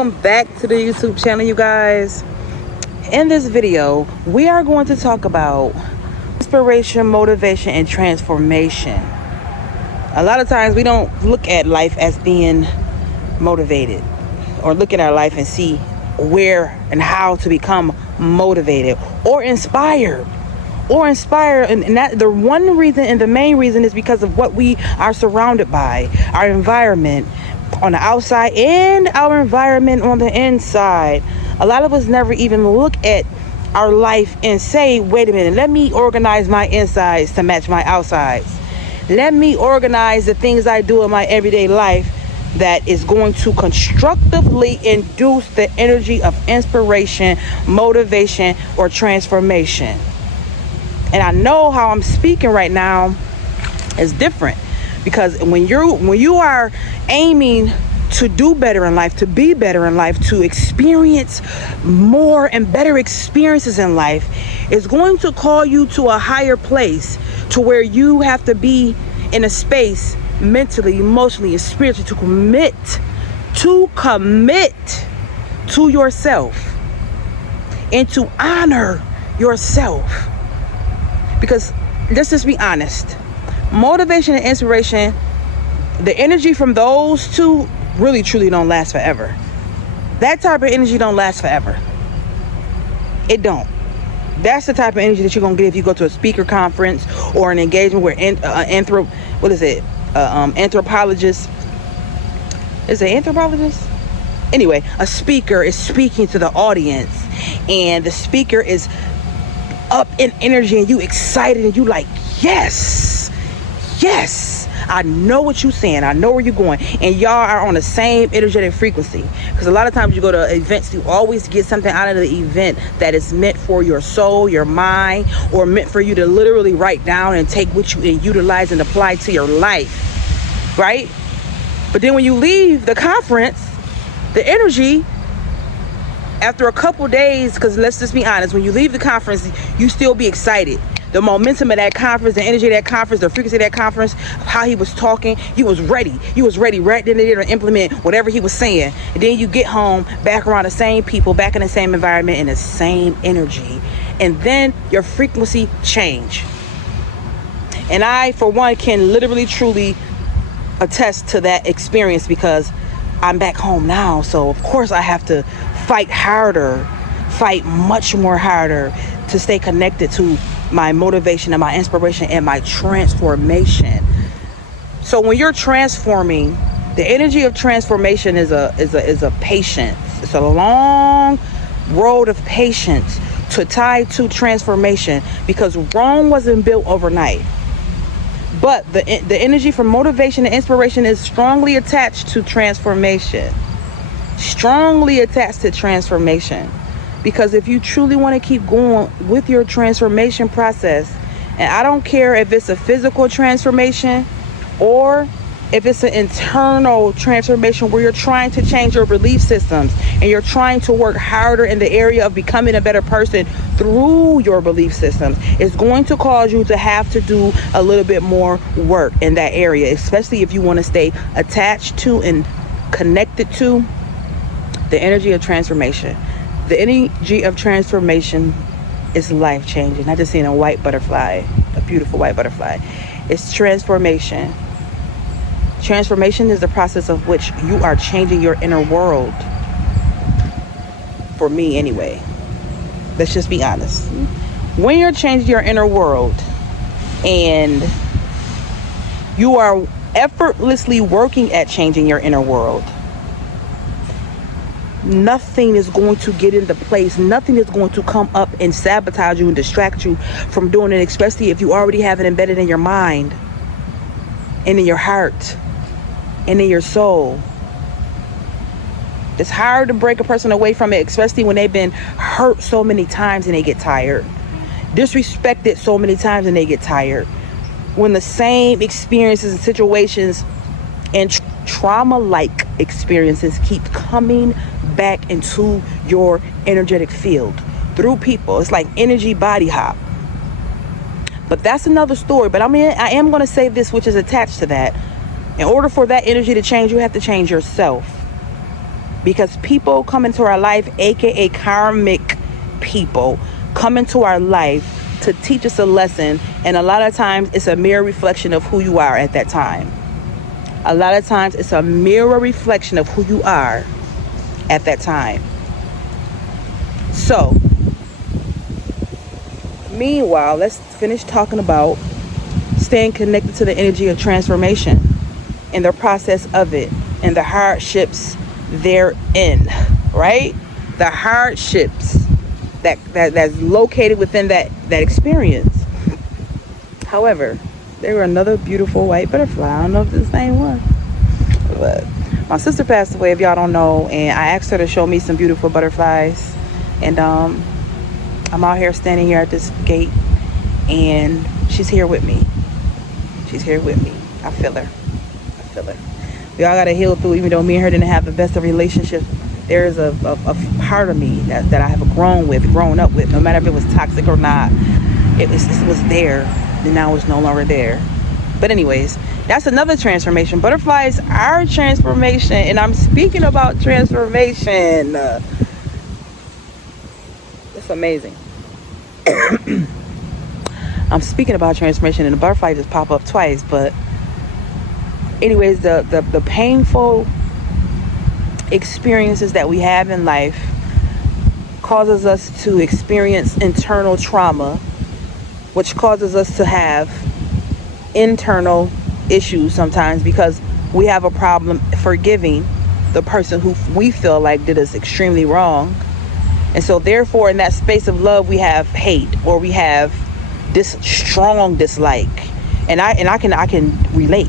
Welcome back to the YouTube channel, you guys. In this video, we are going to talk about inspiration, motivation, and transformation. A lot of times we don't look at life as being motivated, or look at our life and see where and how to become motivated or inspired. And that the one reason and the main reason is because of what we are surrounded by, our environment on the outside and our environment on the inside. A lot of us never even look at our life and say, wait a minute, let me organize my insides to match my outsides. Let me organize the things I do in my everyday life that is going to constructively induce the energy of inspiration, motivation, or transformation. And I know how I'm speaking right now is different, because when you are aiming to do better in life, to be better in life, to experience more and better experiences in life, it's going to call you to a higher place, to where you have to be in a space mentally, emotionally, and spiritually to commit to yourself and to honor yourself. Because let's just be honest, motivation and inspiration, the energy from those two really truly don't last forever. That type of energy don't last forever. It don't. That's the type of energy that you're gonna get if you go to a speaker conference or an engagement where anthropologist, is it anthropologist? Anyway, a speaker is speaking to the audience, and the speaker is up in energy, and you excited, and you like, yes, I know what you're saying, I know where you're going, and y'all are on the same energetic frequency. Because a lot of times you go to events, you always get something out of the event that is meant for your soul, your mind, or meant for you to literally write down and take with you and utilize and apply to your life, right? But then when you leave the conference, the energy after a couple days, because let's just be honest, when you leave the conference, you still be excited. The momentum of that conference, the energy of that conference, the frequency of that conference, how he was talking, he was ready right then and there to implement whatever he was saying. And then you get home, back around the same people, back in the same environment, and the same energy. And then your frequency change. And I, for one, can literally, truly attest to that experience, because I'm back home now. So of course I have to fight much more harder to stay connected to my motivation and my inspiration and my transformation. So when you're transforming, the energy of transformation is a patience. It's a long road of patience to tie to transformation, because Rome wasn't built overnight. But the energy from motivation and inspiration is strongly attached to transformation. Because if you truly want to keep going with your transformation process, and I don't care if it's a physical transformation or if it's an internal transformation where you're trying to change your belief systems and you're trying to work harder in the area of becoming a better person through your belief systems, it's going to cause you to have to do a little bit more work in that area, especially if you want to stay attached to and connected to the energy of transformation. The energy of transformation is life-changing. I just seen a white butterfly, a beautiful white butterfly. It's transformation. Transformation is the process of which you are changing your inner world. For me, anyway. Let's just be honest. When you're changing your inner world and you are effortlessly working at changing your inner world, nothing is going to get into place. Nothing is going to come up and sabotage you and distract you from doing it, especially if you already have it embedded in your mind and in your heart and in your soul. It's hard to break a person away from it, especially when they've been hurt so many times and they get tired, disrespected so many times and they get tired. When the same experiences and situations and trauma-like experiences keep coming back into your energetic field through people. It's like energy body hop. But that's another story. But I am going to say this, which is attached to that. In order for that energy to change, you have to change yourself. Because people come into our life, aka karmic people, come into our life to teach us a lesson, and a lot of times it's a mirror reflection of who you are at that time. A lot of times it's a mirror reflection of who you are at that time. So, meanwhile, let's finish talking about staying connected to the energy of transformation and the process of it and the hardships therein, right? The hardships that's located within that experience. However, there were another beautiful white butterfly. I don't know if it's the same one, but my sister passed away, if y'all don't know, and I asked her to show me some beautiful butterflies, and I'm out here standing here at this gate, and she's here with me. She's here with me. I feel her. We all gotta heal through, even though me and her didn't have the best of relationships. There is a part of me that I have grown up with, no matter if it was toxic or not. It was there, and now it's no longer there. But anyways, that's another transformation. Butterflies are transformation, and I'm speaking about transformation. It's amazing. I'm speaking about transformation, and the butterfly just pop up twice. But anyways, the painful experiences that we have in life causes us to experience internal trauma, which causes us to have internal issues sometimes, because we have a problem forgiving the person who we feel like did us extremely wrong. And so therefore, in that space of love, we have hate, or we have this strong dislike. And I can relate.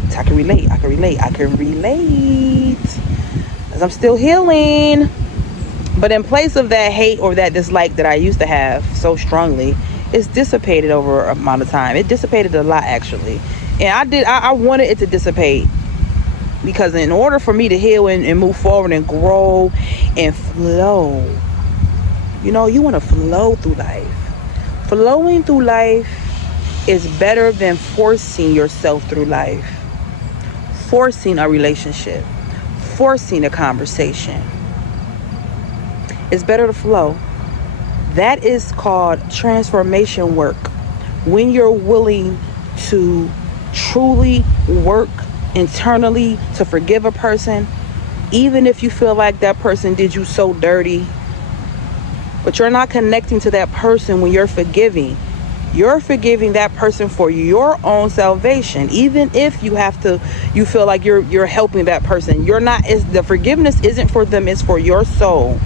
As I'm still healing. But in place of that hate or that dislike that I used to have so strongly, it's dissipated over a amount of time. It dissipated a lot, actually. And I wanted it to dissipate, because in order for me to heal and move forward and grow and flow, you want to flow through life. Flowing through life is better than forcing yourself through life. Forcing a relationship. Forcing a conversation. It's better to flow. That is called transformation work. When you're willing to truly work internally to forgive a person, even if you feel like that person did you so dirty, but you're not connecting to that person when you're forgiving. You're forgiving that person for your own salvation, even if you feel like you're helping that person. The forgiveness isn't for them, it's for your soul.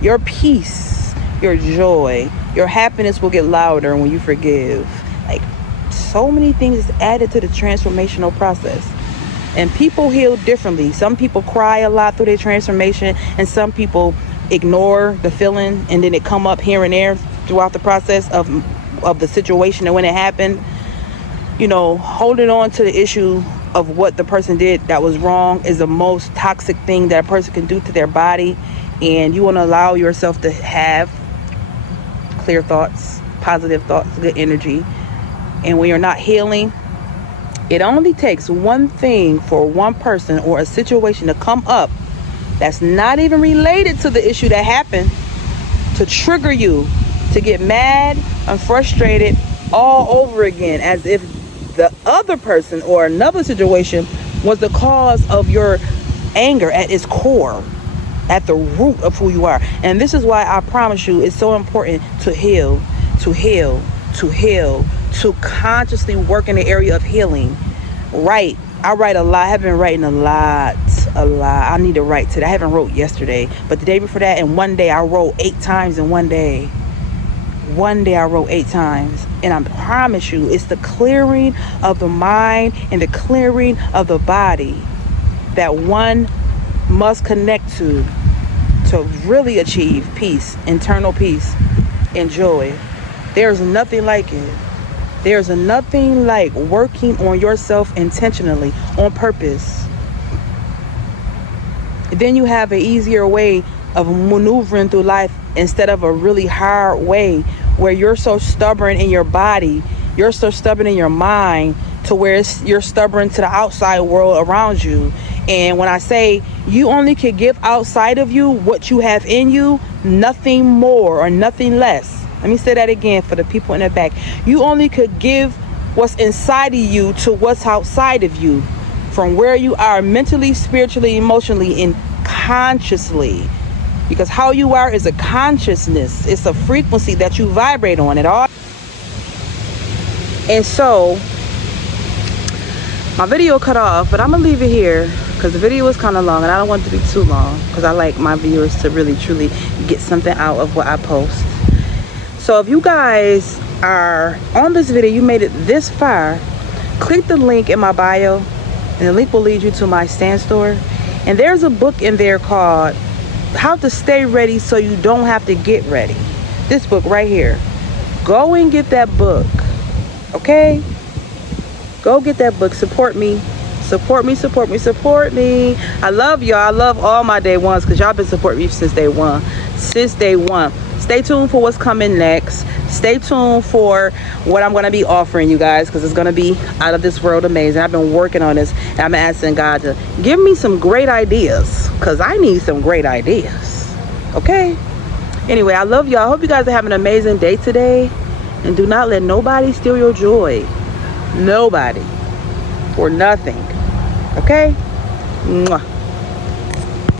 Your peace, your joy, your happiness will get louder when you forgive. Like, so many things added to the transformational process. And people heal differently. Some people cry a lot through their transformation, and some people ignore the feeling, and then it come up here and there throughout the process of the situation. And when it happened, holding on to the issue of what the person did that was wrong is the most toxic thing that a person can do to their body. And you want to allow yourself to have clear thoughts, positive thoughts, good energy. And when you're not healing, it only takes one thing for one person or a situation to come up that's not even related to the issue that happened to trigger you to get mad and frustrated all over again, as if the other person or another situation was the cause of your anger at its core, at the root of who you are. And this is why I promise you it's so important to heal, to consciously work in the area of healing. Write. I write a lot. I have been writing a lot. I need to write today. I haven't wrote yesterday, but the day before that, and one day I wrote 8 times in one day. One day I wrote 8 times. And I promise you, it's the clearing of the mind and the clearing of the body that one must connect to really achieve peace, internal peace and joy. There's nothing like it. There's nothing like working on yourself intentionally, on purpose. Then you have an easier way of maneuvering through life instead of a really hard way where you're so stubborn in your body, you're so stubborn in your mind, to where you're stubborn to the outside world around you. And when I say you only can give outside of you what you have in you, nothing more or nothing less. Let me say that again for the people in the back. You only could give what's inside of you to what's outside of you, from where you are mentally, spiritually, emotionally, and consciously. Because how you are is a consciousness. It's a frequency that you vibrate on it all. And so my video cut off, but I'm gonna leave it here because the video is kind of long and I don't want it to be too long because I like my viewers to really truly get something out of what I post. So if you guys are on this video, you made it this far, click the link in my bio and the link will lead you to my stand store. And there's a book in there called How to Stay Ready So You Don't Have to Get Ready. This book right here. Go and get that book. Okay? Go get that book. Support me. Support me, support me, support me. I love y'all. I love all my day ones because y'all been supporting me since day one. Since day one. Stay tuned for what's coming next. Stay tuned for what I'm going to be offering you guys because it's going to be out of this world amazing. I've been working on this and I'm asking God to give me some great ideas because I need some great ideas. Okay? Anyway, I love y'all. I hope you guys are having an amazing day today. And do not let nobody steal your joy. Nobody. Or nothing. Okay? Mwah.